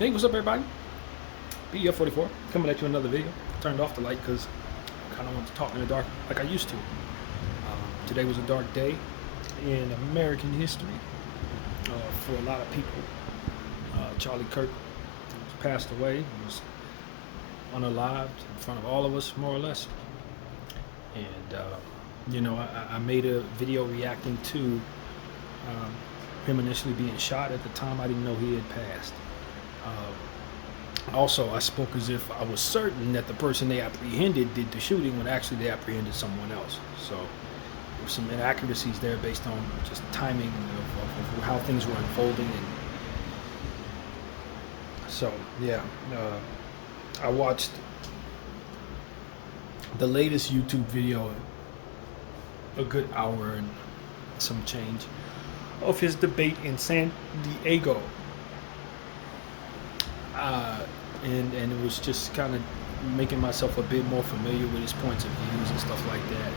Hey, what's up, everybody? Bdf 44 coming at you another video. Turned off the light because I kind of want to talk in the dark like I used to. Today was a dark day in American history for a lot of people. Charlie Kirk passed away. He was unalived in front of all of us, more or less. And I made a video reacting to him initially being shot. At the time, I didn't know he had passed. Also, I spoke as if I was certain that the person they apprehended did the shooting when actually they apprehended someone else. So there were some inaccuracies there based on just timing of how things were unfolding. And so, yeah, I watched the latest YouTube video, a good hour and some change, of his debate in San Diego. And it was just kind of making myself a bit more familiar with his points of views and stuff like that.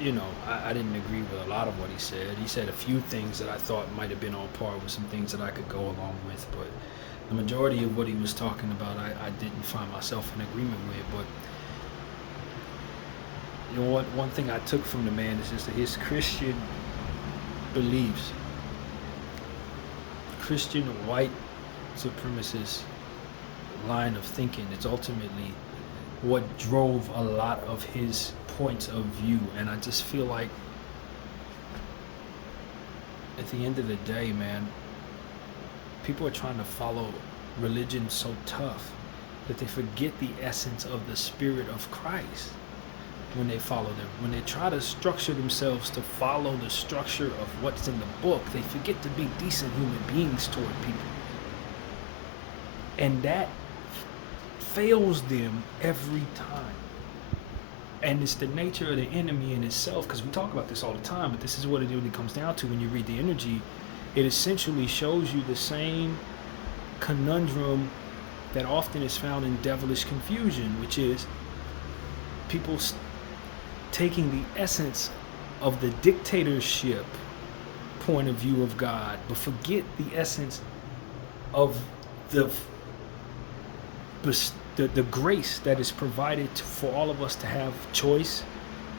And I didn't agree with a lot of what he said. He said a few things that I thought might have been on par with some things that I could go along with, but the majority of what he was talking about I didn't find myself in agreement with. But you know what, one thing I took from the man is just that his Christian beliefs, Christian white supremacist line of thinking, it's ultimately what drove a lot of his points of view. And I just feel like at the end of the day, man, people are trying to follow religion so tough that they forget the essence of the spirit of Christ when they follow them. When they try to structure themselves to follow the structure of what's in the book, they forget to be decent human beings toward people. And that fails them every time. And it's the nature of the enemy in itself, because we talk about this all the time, but this is what it really comes down to when you read the energy. It essentially shows you the same conundrum that often is found in devilish confusion, which is people taking the essence of the dictatorship point of view of God, but forget the essence of the grace that is provided for all of us to have choice,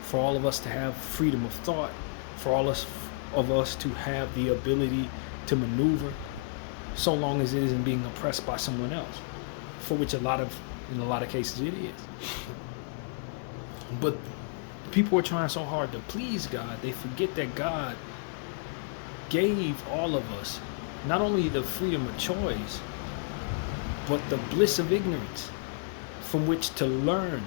for all of us to have freedom of thought, for all of us to have the ability to maneuver, so long as it isn't being oppressed by someone else, for which in a lot of cases it is. But people are trying so hard to please God, they forget that God gave all of us not only the freedom of choice, but the bliss of ignorance from which to learn.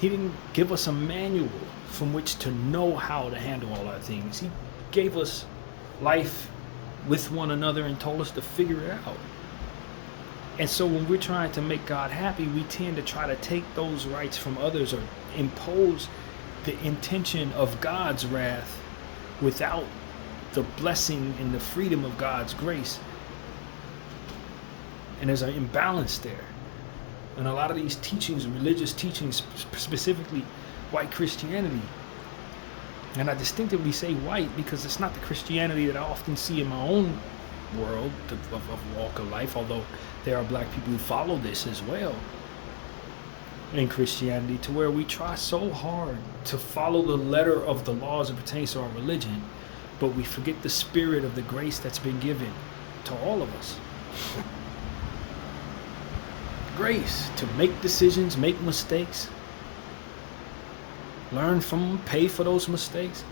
He didn't give us a manual from which to know how to handle all our things. He gave us life with one another and told us to figure it out. And so when we're trying to make God happy, we tend to try to take those rights from others or impose the intention of God's wrath without the blessing and the freedom of God's grace. And there's an imbalance there. And a lot of these teachings, religious teachings, specifically white Christianity, and I distinctively say white because it's not the Christianity that I often see in my own world of walk of life, although there are black people who follow this as well in Christianity, to where we try so hard to follow the letter of the laws that pertains to our religion, but we forget the spirit of the grace that's been given to all of us. Grace to make decisions, make mistakes, learn from them, pay for those mistakes.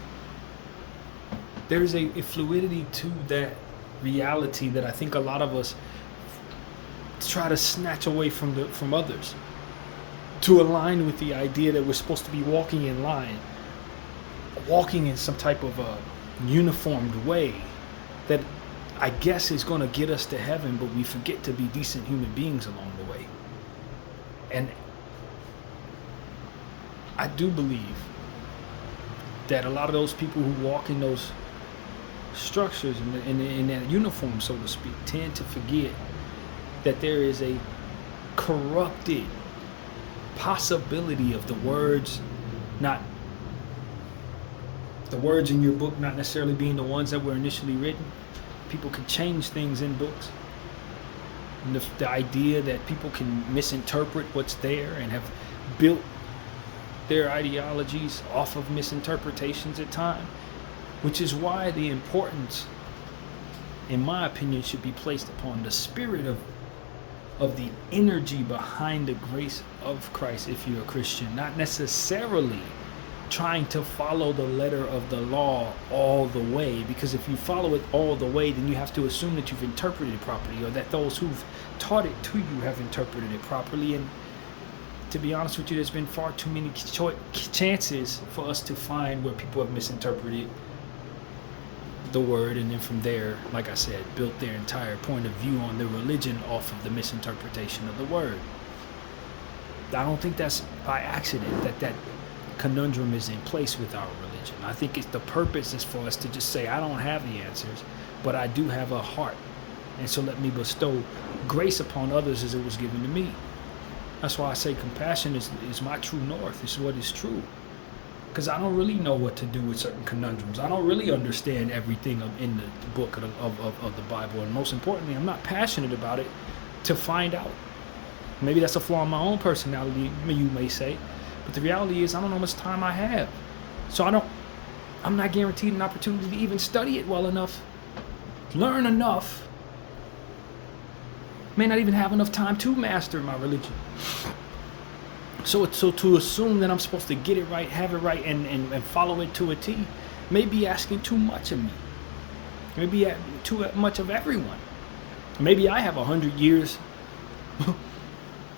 There's a fluidity to that reality that I think a lot of us try to snatch away from others, to align with the idea that we're supposed to be walking in line, walking in some type of a uniformed way that I guess is going to get us to heaven, but we forget to be decent human beings along the way. And I do believe that a lot of those people who walk in those structures in that uniform, so to speak, tend to forget that there is a corrupted possibility of the words in your book not necessarily being the ones that were initially written, people can change things in books. And the idea that people can misinterpret what's there and have built their ideologies off of misinterpretations at times, which is why the importance, in my opinion, should be placed upon the spirit of the energy behind the grace of Christ if you're a Christian, not necessarily trying to follow the letter of the law all the way, because if you follow it all the way, then you have to assume that you've interpreted it properly, or that those who've taught it to you have interpreted it properly. And to be honest with you, there's been far too many chances for us to find where people have misinterpreted the word, and then from there, like I said, built their entire point of view on their religion off of the misinterpretation of the word. I don't think that's by accident that conundrum is in place with our religion. I think it's the purpose is for us to just say, I don't have the answers, but I do have a heart, and so let me bestow grace upon others as it was given to me. That's why I say compassion is my true north. It's what is true, because I don't really know what to do with certain conundrums. I don't really understand everything in the book of the Bible, and most importantly, I'm not passionate about it to find out. Maybe that's a flaw in my own personality, you may say. But the reality is, I don't know how much time I have. So I'm not guaranteed an opportunity to even study it well enough, learn enough. May not even have enough time to master my religion. So to assume that I'm supposed to get it right, have it right, and follow it to a T, may be asking too much of me. Maybe too much of everyone. Maybe I have 100 years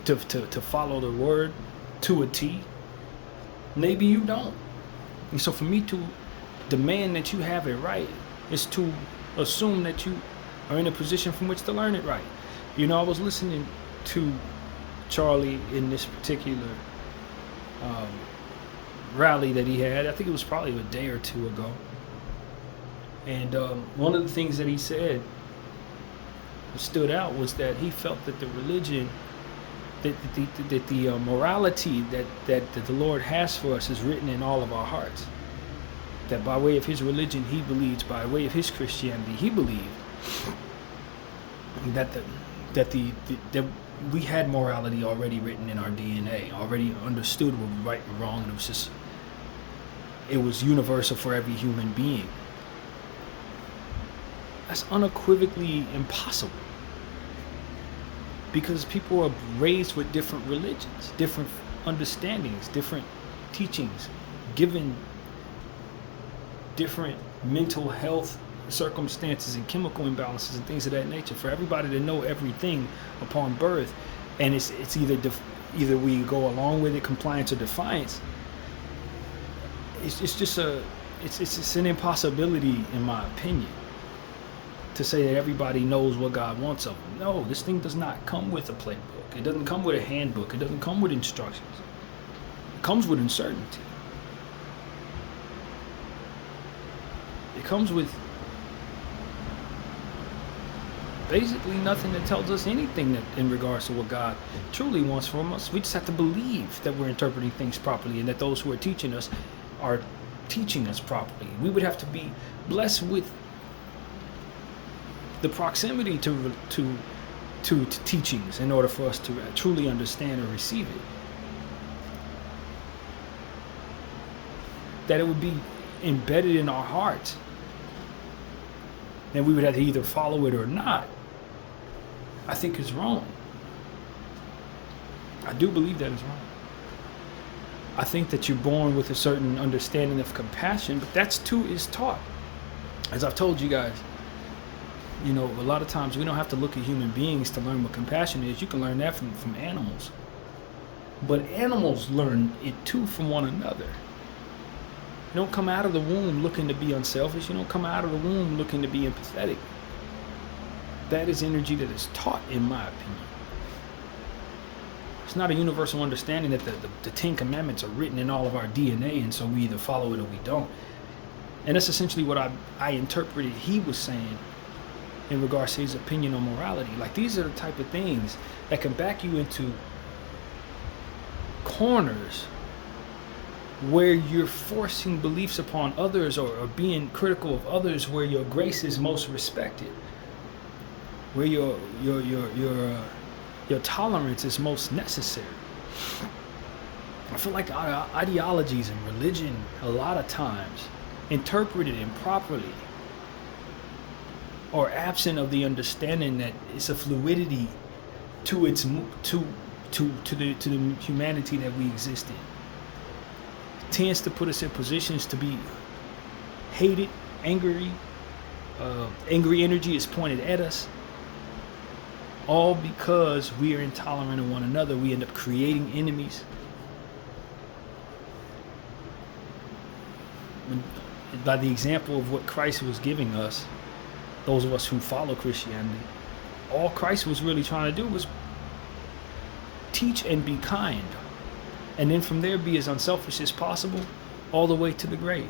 to follow the word to a T. Maybe you don't. And so for me to demand that you have it right is to assume that you are in a position from which to learn it right. You know, I was listening to Charlie in this particular rally that he had. I think it was probably a day or two ago. And one of the things that he said that stood out was that he felt that the religion, that the morality that the Lord has for us is written in all of our hearts. That by way of his religion, he believes, by way of his Christianity, he believed that we had morality already written in our DNA, already understood what was right and wrong, and it was universal for every human being. That's unequivocally impossible, because people are raised with different religions, different understandings, different teachings, given different mental health circumstances and chemical imbalances and things of that nature. For everybody to know everything upon birth, and it's either we go along with it, compliance or defiance. It's an impossibility, in my opinion, to say that everybody knows what God wants of them. No, this thing does not come with a playbook. It doesn't come with a handbook. It doesn't come with instructions. It comes with uncertainty. It comes with basically nothing that tells us anything that in regards to what God truly wants from us. We just have to believe that we're interpreting things properly, and that those who are teaching us are teaching us properly. We would have to be blessed with the proximity to teachings in order for us to truly understand or receive it. That it would be embedded in our hearts, and we would have to either follow it or not, I think is wrong. I do believe that is wrong. I think that you're born with a certain understanding of compassion, but that's too is taught. As I've told you guys, you know, a lot of times we don't have to look at human beings to learn what compassion is. You can learn that from animals. But animals learn it too from one another. You don't come out of the womb looking to be unselfish. You don't come out of the womb looking to be empathetic. That is energy that is taught, in my opinion. It's not a universal understanding that the Ten Commandments are written in all of our DNA, and so we either follow it or we don't. And that's essentially what I interpreted he was saying in regards to his opinion on morality. Like, these are the type of things that can back you into corners where you're forcing beliefs upon others, or being critical of others, where your grace is most respected. where your tolerance is most necessary. I feel like our ideologies and religion, a lot of times, interpreted improperly or absent of the understanding that it's a fluidity to its to the humanity that we exist in. It tends to put us in positions to be hated, angry. Angry energy is pointed at us, all because we are intolerant of one another. We end up creating enemies. By the example of what Christ was giving us, those of us who follow Christianity, all Christ was really trying to do was teach and be kind, and then from there be as unselfish as possible, all the way to the grave,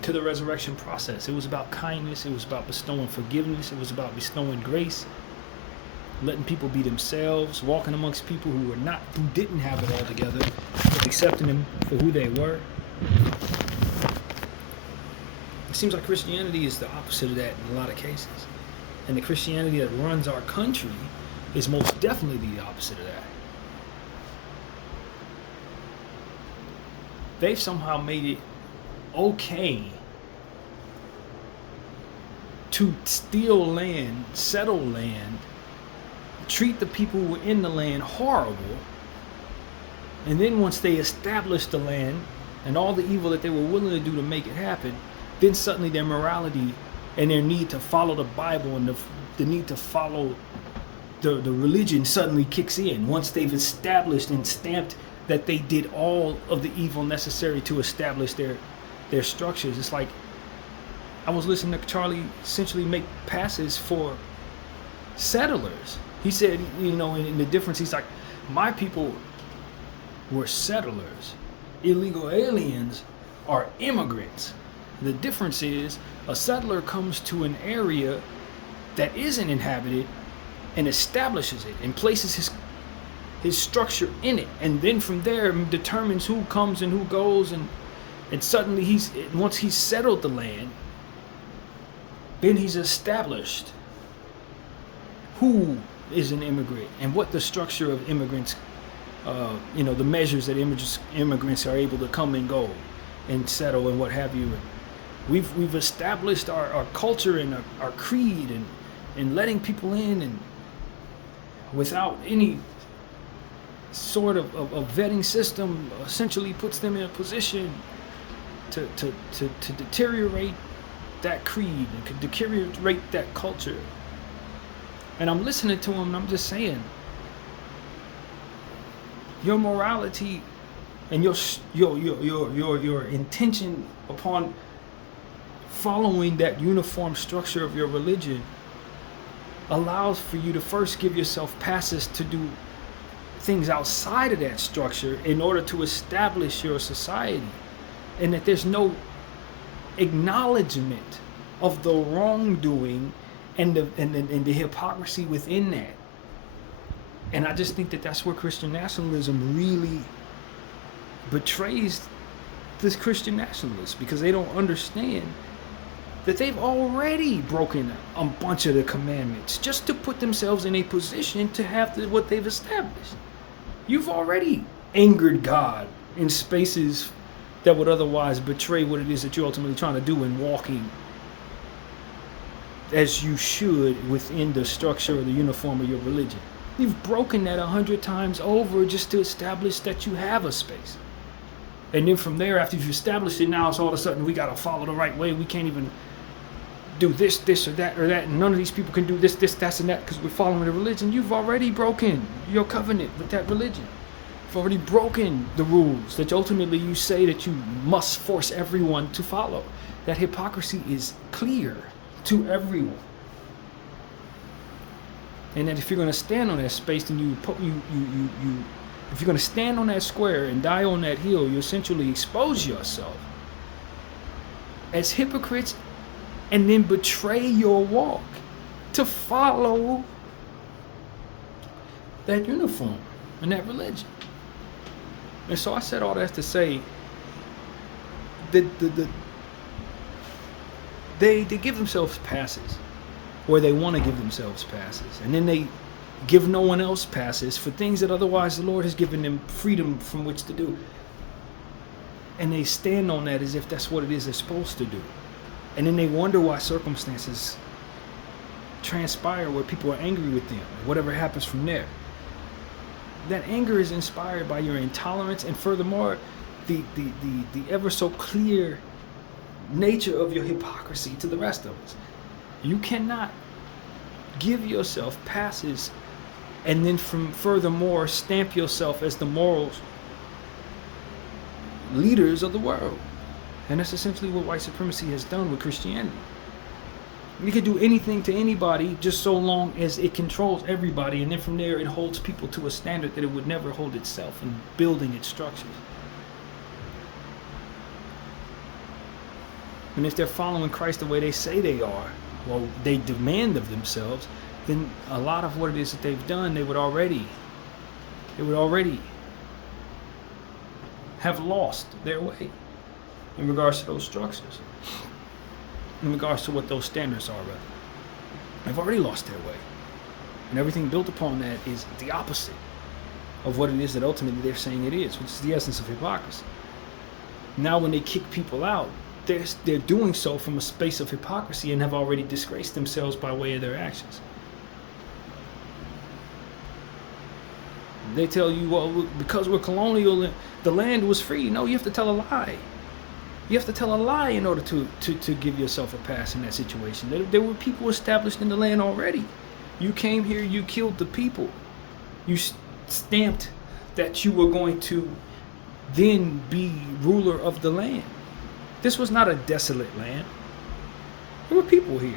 to the resurrection process. It was about kindness. It was about bestowing forgiveness. It was about bestowing grace, letting people be themselves, walking amongst people who didn't have it all together, but accepting them for who they were. It seems like Christianity is the opposite of that in a lot of cases. And the Christianity that runs our country is most definitely the opposite of that. They've somehow made it okay to steal land, settle land, treat the people who were in the land horrible, and then once they establish the land and all the evil that they were willing to do to make it happen, then suddenly their morality and their need to follow the Bible and the need to follow the religion suddenly kicks in once they've established and stamped that they did all of the evil necessary to establish their structures. It's like I was listening to Charlie essentially make passes for settlers. He said, in the difference, he's like, my people were settlers. Illegal aliens are immigrants. The difference is a settler comes to an area that isn't inhabited and establishes it and places his structure in it, and then from there determines who comes and who goes, and suddenly once he's settled the land, then he's established who is an immigrant and what the structure of immigrants, the measures that immigrants are able to come and go and settle and what have you. And we've established our culture and our creed and letting people in, and without any sort of vetting system, essentially puts them in a position to deteriorate that creed and could deteriorate that culture. And I'm listening to him and I'm just saying, your morality and your intention upon following that uniform structure of your religion allows for you to first give yourself passes to do things outside of that structure in order to establish your society, and that there's no acknowledgement of the wrongdoing and the hypocrisy within that. And I just think that that's where Christian nationalism really betrays this Christian nationalists, because they don't understand that they've already broken a bunch of the commandments just to put themselves in a position to have what they've established. You've already angered God in spaces that would otherwise betray what it is that you're ultimately trying to do in walking as you should within the structure or the uniform of your religion. You've broken that 100 times over just to establish that you have a space. And then from there, after you've established it, now it's all of a sudden we got to follow the right way. We can't even do this or that, and none of these people can do this, that, and that because we're following the religion. You've already broken your covenant with that religion. You've already broken the rules that ultimately you say that you must force everyone to follow. That hypocrisy is clear to everyone. And that if you're going to stand on that space, then if you're going to stand on that square and die on that hill, you essentially expose yourself as hypocrites and then betray your walk to follow that uniform and that religion. And so I said all that to say that they give themselves passes or they want to give themselves passes. And then they give no one else passes for things that otherwise the Lord has given them freedom from which to do. And they stand on that as if that's what it is they're supposed to do. And then they wonder why circumstances transpire where people are angry with them, whatever happens from there. That anger is inspired by your intolerance, and furthermore, the ever so clear nature of your hypocrisy to the rest of us. You cannot give yourself passes and then furthermore stamp yourself as the morals leaders of the world. And that's essentially what white supremacy has done with Christianity. You can do anything to anybody just so long as it controls everybody, and then from there it holds people to a standard that it would never hold itself in building its structures. And if they're following Christ the way they say they are, well, they demand of themselves, then a lot of what it is that they've done, they would already have lost their way in regards to those structures, in regards to what those standards are, rather. They've already lost their way. And everything built upon that is the opposite of what it is that ultimately they're saying it is, which is the essence of hypocrisy. Now when they kick people out, they're doing so from a space of hypocrisy and have already disgraced themselves by way of their actions. They tell you, well, because we're colonial, the land was free. No, you have to tell a lie. You have to tell a lie in order to give yourself a pass in that situation. There were people established in the land already. You came here, you killed the people. You stamped that you were going to then be ruler of the land. This was not a desolate land. There were people here.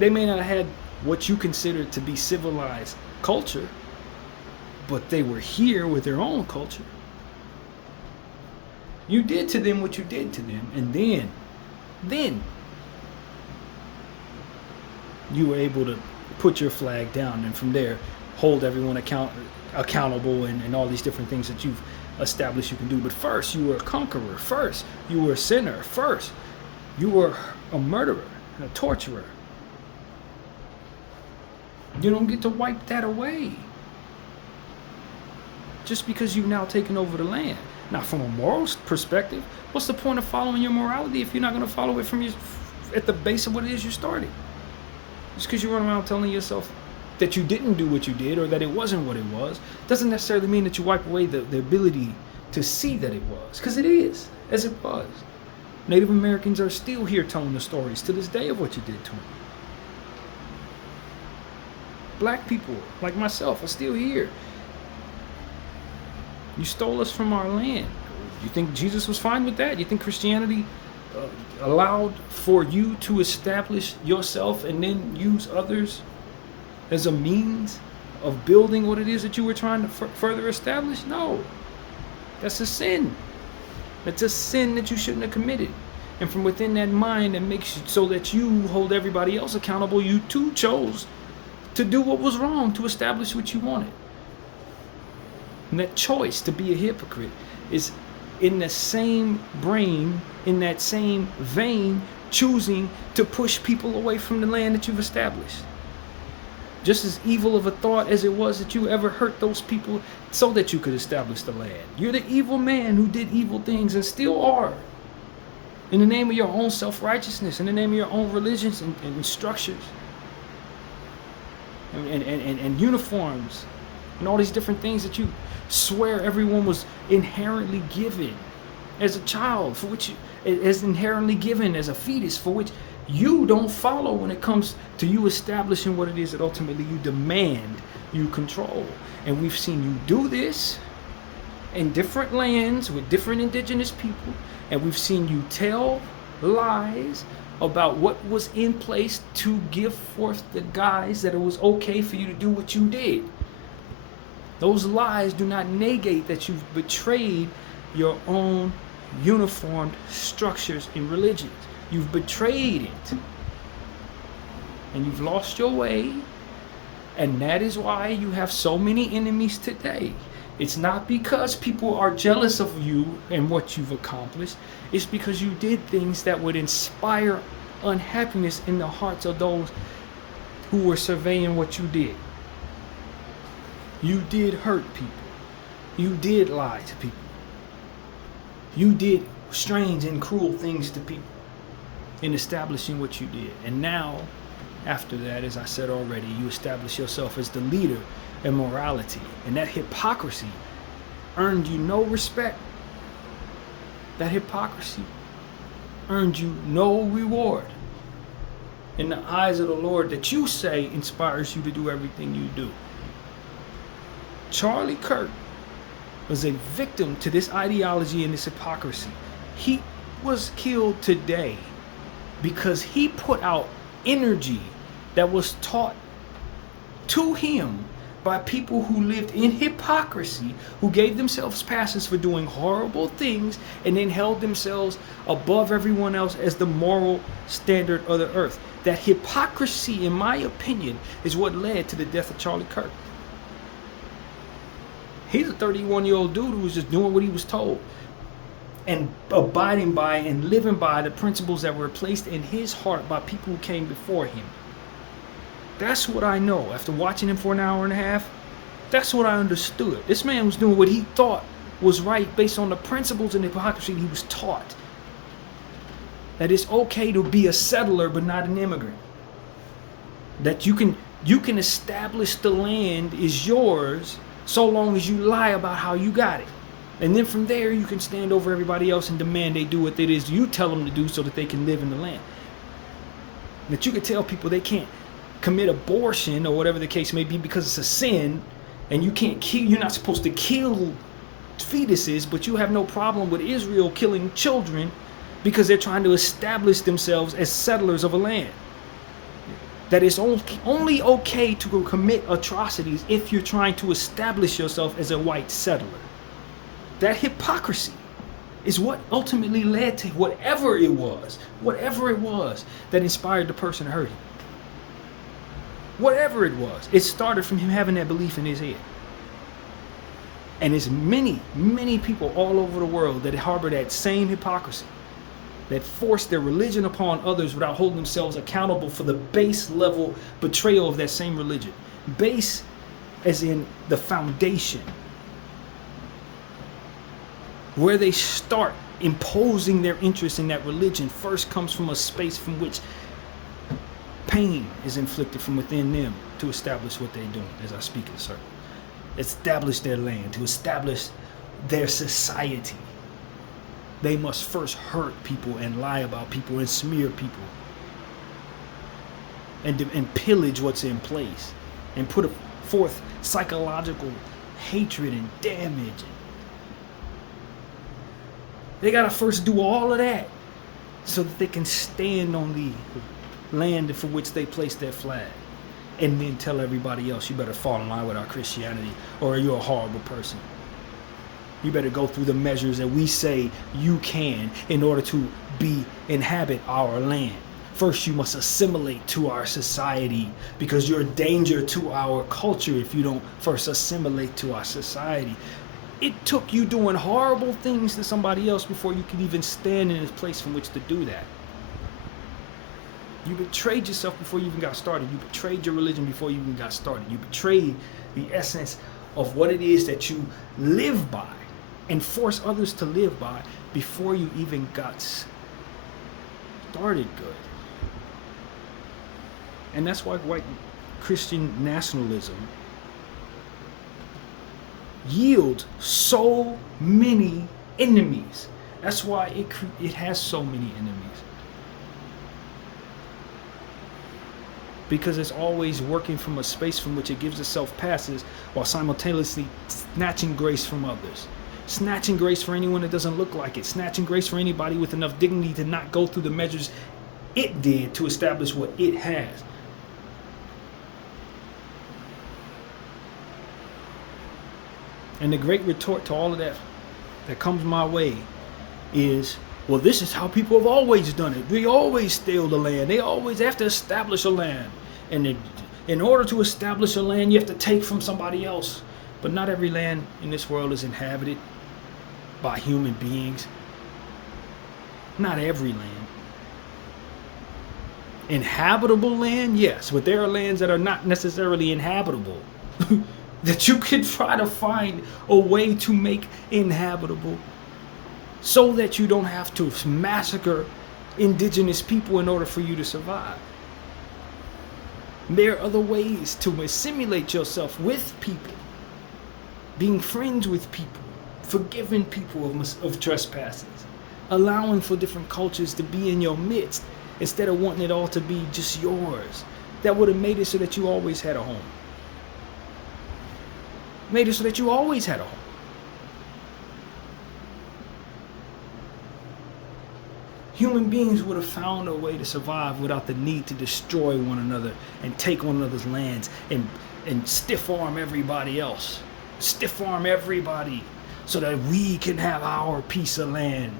They may not have had what you consider to be civilized culture, but they were here with their own culture. You did to them what you did to them, and then you were able to put your flag down, and from there hold everyone accountable and all these different things that you've established you can do. But first you were a conqueror, first you were a sinner, first you were a murderer, a torturer. You don't get to wipe that away just because you've now taken over the land. Now, from a moral perspective, what's the point of following your morality if you're not going to follow it from at the base of what it is you started? Just because you run around telling yourself that you didn't do what you did or that it wasn't what it was, doesn't necessarily mean that you wipe away the ability to see that it was, because it is, as it was. Native Americans are still here telling the stories to this day of what you did to them. Black people, like myself, are still here. You stole us from our land. You think Jesus was fine with that? You think Christianity allowed for you to establish yourself and then use others as a means of building what it is that you were trying to further establish? No. That's a sin. That's a sin that you shouldn't have committed. And from within that mind that makes you so that you hold everybody else accountable, you too chose to do what was wrong, to establish what you wanted. And that choice to be a hypocrite is in the same brain, in that same vein, choosing to push people away from the land that you've established. Just as evil of a thought as it was that you ever hurt those people so that you could establish the land. You're the evil man who did evil things and still are. In the name of your own self-righteousness, in the name of your own religions and structures. And uniforms and all these different things that you swear everyone was inherently given as a child, for which as inherently given as a fetus, for which you don't follow when it comes to you establishing what it is that ultimately you demand you control. And we've seen you do this in different lands with different indigenous people, and we've seen you tell lies about what was in place to give forth the guise that it was okay for you to do what you did. Those lies do not negate that you've betrayed your own uniformed structures in religions. You've betrayed it. And you've lost your way. And that is why you have so many enemies today. It's not because people are jealous of you and what you've accomplished. It's because you did things that would inspire unhappiness in the hearts of those who were surveying what you did. You did hurt people. You did lie to people. You did strange and cruel things to people in establishing what you did. And now, after that, as I said already, you establish yourself as the leader in morality. And that hypocrisy earned you no respect. That hypocrisy earned you no reward in the eyes of the Lord that you say inspires you to do everything you do. Charlie Kirk was a victim to this ideology and this hypocrisy. He was killed today because he put out energy that was taught to him by people who lived in hypocrisy, who gave themselves passes for doing horrible things and then held themselves above everyone else as the moral standard of the earth. That hypocrisy, in my opinion, is what led to the death of Charlie Kirk. He's a 31-year-old dude who was just doing what he was told and abiding by and living by the principles that were placed in his heart by people who came before him. That's what I know. After watching him for an hour and a half, that's what I understood. This man was doing what he thought was right based on the principles and hypocrisy he was taught. That it's okay to be a settler but not an immigrant. That you can establish the land is yours so long as you lie about how you got it. And then from there you can stand over everybody else and demand they do what it is you tell them to do so that they can live in the land. That you can tell people they can't commit abortion or whatever the case may be because it's a sin, and you can't kill, you're not supposed to kill fetuses, but you have no problem with Israel killing children because they're trying to establish themselves as settlers of a land. That it's only okay to commit atrocities if you're trying to establish yourself as a white settler. That hypocrisy is what ultimately led to whatever it was that inspired the person to hurt him. Whatever it was, it started from him having that belief in his head. And there's many, many people all over the world that harbor that same hypocrisy, that force their religion upon others without holding themselves accountable for the base level betrayal of that same religion. Base as in the foundation. Where they start imposing their interest in that religion first comes from a space from which pain is inflicted from within them to establish what they're doing, as I speak in circle. Establish their land, to establish their society. They must first hurt people and lie about people and smear people and pillage what's in place and put forth psychological hatred and damage. They gotta first do all of that so that they can stand on the land for which they place their flag, and then tell everybody else, you better fall in line with our Christianity or you're a horrible person. You better go through the measures that we say you can in order to inhabit our land. First, you must assimilate to our society because you're a danger to our culture if you don't first assimilate to our society. It took you doing horrible things to somebody else before you could even stand in a place from which to do that. You betrayed yourself before you even got started. You betrayed your religion before you even got started. You betrayed the essence of what it is that you live by and force others to live by before you even got started good. And that's why white Christian nationalism yields so many enemies. That's why it has so many enemies. Because it's always working from a space from which it gives itself passes while simultaneously snatching grace from others. Snatching grace for anyone that doesn't look like it. Snatching grace for anybody with enough dignity to not go through the measures it did to establish what it has. And the great retort to all of that comes my way is, well, this is how people have always done it. They always steal the land. They always have to establish a land. And in order to establish a land, you have to take from somebody else. But not every land in this world is inhabited by human beings. Not every land. Inhabitable land, yes, but there are lands that are not necessarily inhabitable that you could try to find a way to make inhabitable so that you don't have to massacre indigenous people in order for you to survive. There are other ways to assimilate yourself with people, being friends with people, forgiving people of trespasses, allowing for different cultures to be in your midst instead of wanting it all to be just yours. That would have made it so that you always had a home. Made it so that you always had a home. Human beings would have found a way to survive without the need to destroy one another and take one another's lands and stiff arm everybody else. Stiff arm everybody so that we can have our piece of land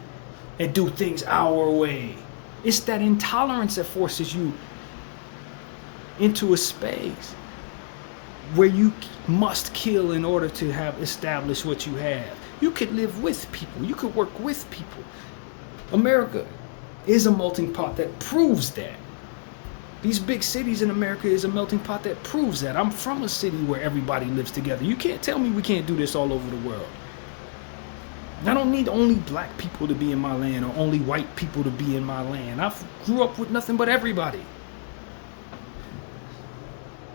and do things our way. It's that intolerance that forces you into a space where you must kill in order to have established what you have. You could live with people. You could work with people. America is a melting pot that proves that. These big cities in America is a melting pot that proves that. I'm from a city where everybody lives together. You can't tell me we can't do this all over the world. I don't need only black people to be in my land or only white people to be in my land. I grew up with nothing but everybody.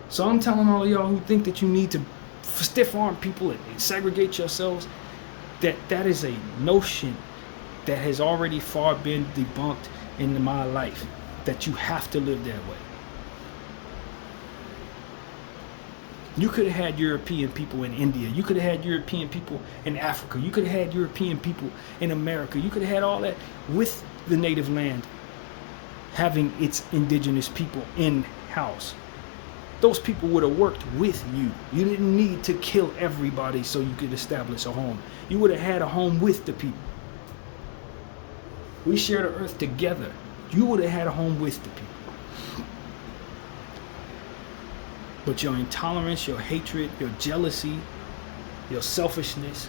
So I'm telling all of y'all who think that you need to stiff arm people and segregate yourselves, that is a notion that has already far been debunked in my life, that you have to live that way. You could have had European people in India. You could have had European people in Africa. You could have had European people in America. You could have had all that with the native land having its indigenous people in-house. Those people would have worked with you. You didn't need to kill everybody so you could establish a home. You would have had a home with the people. We share the earth together. You would have had a home with the people. But your intolerance, your hatred, your jealousy, your selfishness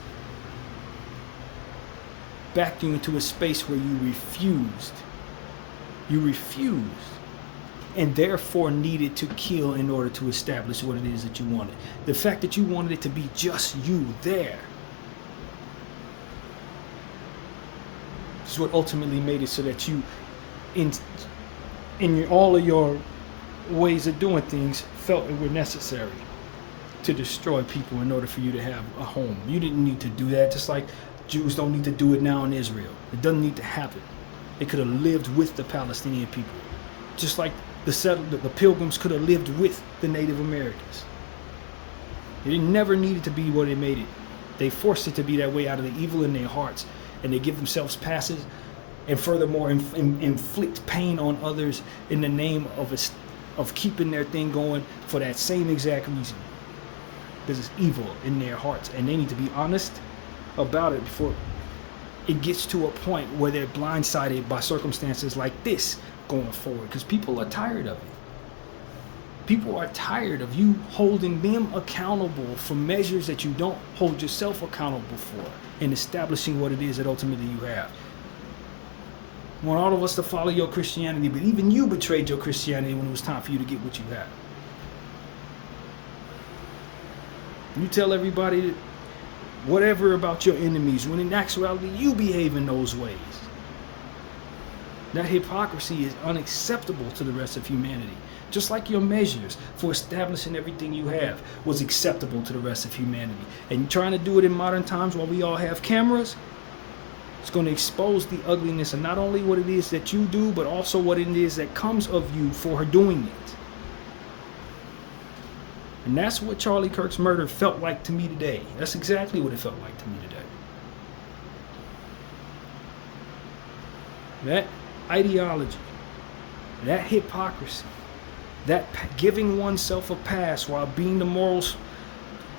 backed you into a space where you refused. You refused. And therefore needed to kill in order to establish what it is that you wanted. The fact that you wanted it to be just you there is what ultimately made it so that you, in all of your ways of doing things, felt it were necessary to destroy people in order for you to have a home. You didn't need to do that, just like Jews don't need to do it now in Israel. It doesn't need to happen. They could have lived with the Palestinian people, just like the Pilgrims could have lived with the Native Americans. It never needed to be what it made it. They forced it to be that way out of the evil in their hearts, and they give themselves passes, and furthermore inflict pain on others in the name of keeping their thing going for that same exact reason. Because it's evil in their hearts, and they need to be honest about it before it gets to a point where they're blindsided by circumstances like this going forward, because people are tired of it. People are tired of you holding them accountable for measures that you don't hold yourself accountable for, and establishing what it is that ultimately you have. I want all of us to follow your Christianity, but even you betrayed your Christianity when it was time for you to get what you have. You tell everybody that whatever about your enemies, when in actuality you behave in those ways. That hypocrisy is unacceptable to the rest of humanity. Just like your measures for establishing everything you have was acceptable to the rest of humanity. And you're trying to do it in modern times while we all have cameras, it's going to expose the ugliness of not only what it is that you do, but also what it is that comes of you for doing it. And that's what Charlie Kirk's murder felt like to me today. That's exactly what it felt like to me today. That ideology, that hypocrisy, that giving oneself a pass while being the morals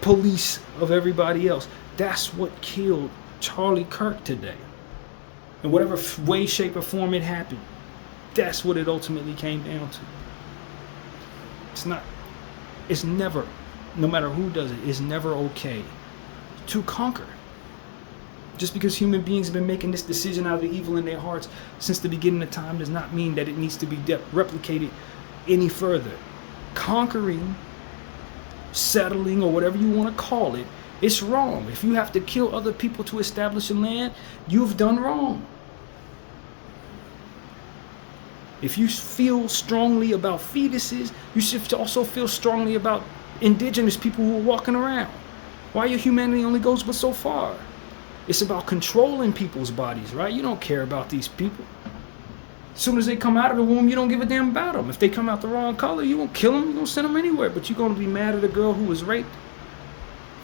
police of everybody else, that's what killed Charlie Kirk today. In whatever way, shape, or form it happened, that's what it ultimately came down to. It's never, no matter who does it, it's never okay to conquer. Just because human beings have been making this decision out of the evil in their hearts since the beginning of time does not mean that it needs to be replicated any further. Conquering, settling, or whatever you want to call it, it's wrong. If you have to kill other people to establish a land, you've done wrong. If you feel strongly about fetuses, you should also feel strongly about indigenous people who are walking around. Why your humanity only goes but so far? It's about controlling people's bodies, right? You don't care about these people. As soon as they come out of the womb, you don't give a damn about them. If they come out the wrong color, you won't kill them, you're going to send them anywhere. But you're going to be mad at a girl who was raped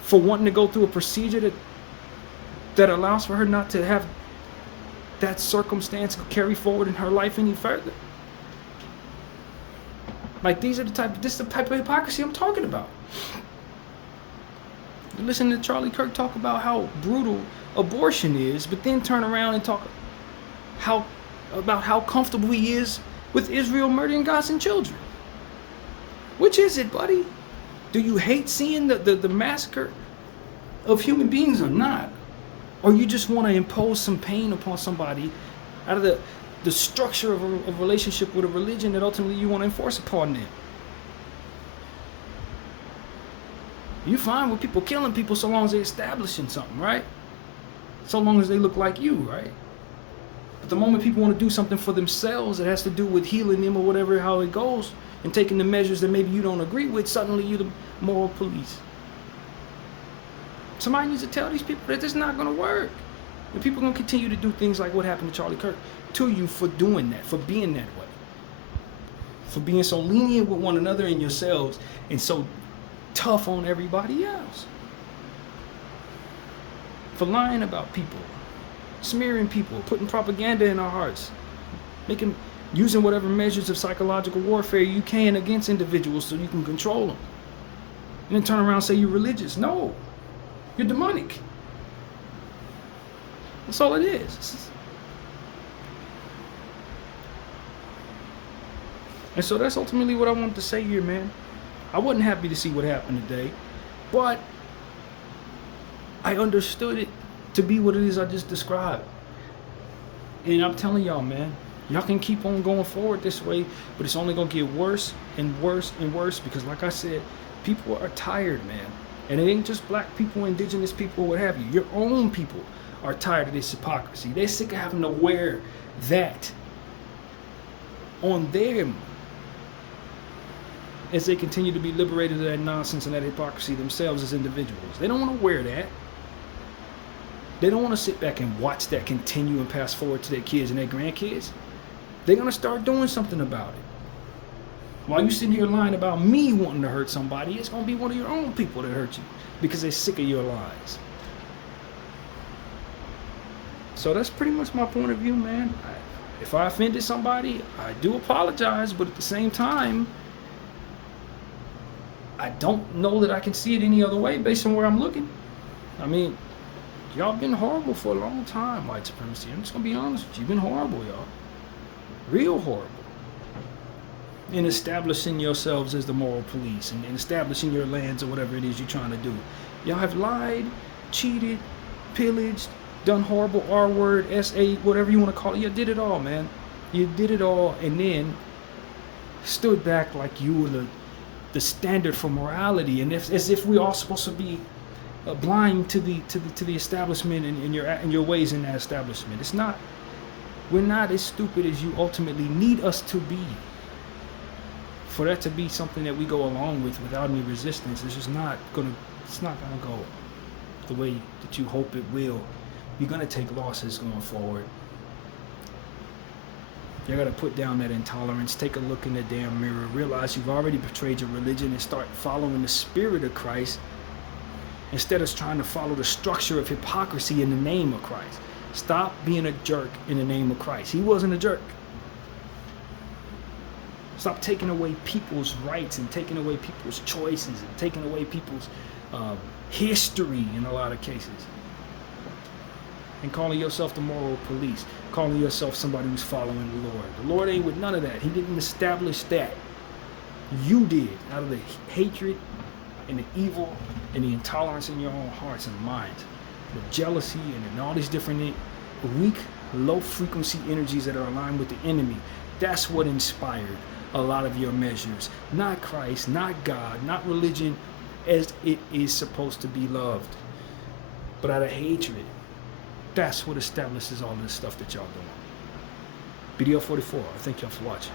for wanting to go through a procedure that allows for her not to have that circumstance carry forward in her life any further. Like, this is the type of hypocrisy I'm talking about. You listen to Charlie Kirk talk about how brutal abortion is, but then turn around and talk about how comfortable he is with Israel murdering Gaza children. Which is it, buddy? Do you hate seeing the massacre of human beings or not? Or you just want to impose some pain upon somebody out of the structure of a relationship with a religion that ultimately you want to enforce upon them? You fine with people killing people so long as they're establishing something, right? So long as they look like you, right? But the moment people want to do something for themselves that has to do with healing them or whatever, how it goes, and taking the measures that maybe you don't agree with, suddenly you're the moral police. Somebody needs to tell these people that this is not going to work. And people are going to continue to do things like what happened to Charlie Kirk to you for doing that, for being that way. For being so lenient with one another and yourselves and so tough on everybody else. For lying about people, smearing people, putting propaganda in our hearts, using whatever measures of psychological warfare you can against individuals so you can control them. And then turn around and say you're religious. No, you're demonic. That's all it is. And so that's ultimately what I wanted to say here, man. I wasn't happy to see what happened today, but I understood it to be what it is I just described. And I'm telling y'all, man, y'all can keep on going forward this way, but it's only going to get worse and worse and worse because, like I said, people are tired, man. And it ain't just black people, indigenous people, what have you. Your own people are tired of this hypocrisy. They're sick of having to wear that on them as they continue to be liberated of that nonsense and that hypocrisy themselves as individuals. They don't want to wear that. They don't want to sit back and watch that continue and pass forward to their kids and their grandkids. They're going to start doing something about it. While you sitting here lying about me wanting to hurt somebody, it's going to be one of your own people that hurt you because they're sick of your lies. So that's pretty much my point of view, man. If I offended somebody, I do apologize, but at the same time, I don't know that I can see it any other way based on where I'm looking. I mean, y'all been horrible for a long time, white supremacy. I'm just going to be honest with you. You've been horrible, y'all. Real horrible. In establishing yourselves as the moral police and establishing your lands or whatever it is you're trying to do. Y'all have lied, cheated, pillaged, done horrible R-word, S8, whatever you want to call it. You did it all, man. You did it all and then stood back like you were the standard for morality, and as if we're all supposed to be blind to the establishment and your ways in that establishment. It's not. We're not as stupid as you ultimately need us to be. For that to be something that we go along with without any resistance, it's just not gonna. It's not gonna go the way that you hope it will. You're gonna take losses going forward. You gotta put down that intolerance, take a look in the damn mirror, realize you've already betrayed your religion and start following the spirit of Christ instead of trying to follow the structure of hypocrisy in the name of Christ. Stop being a jerk in the name of Christ. He wasn't a jerk. Stop taking away people's rights and taking away people's choices and taking away people's history in a lot of cases. And calling yourself the moral police, calling yourself somebody who's following the Lord. The Lord ain't with none of that. He didn't establish that. You did, out of the hatred and the evil and the intolerance in your own hearts and minds. with jealousy and all these different weak, low frequency energies that are aligned with the enemy. That's what inspired a lot of your measures. Not Christ, not God, not religion as it is supposed to be loved, but out of hatred. That's what establishes all this stuff that y'all doing. BDF 44, I thank y'all for watching.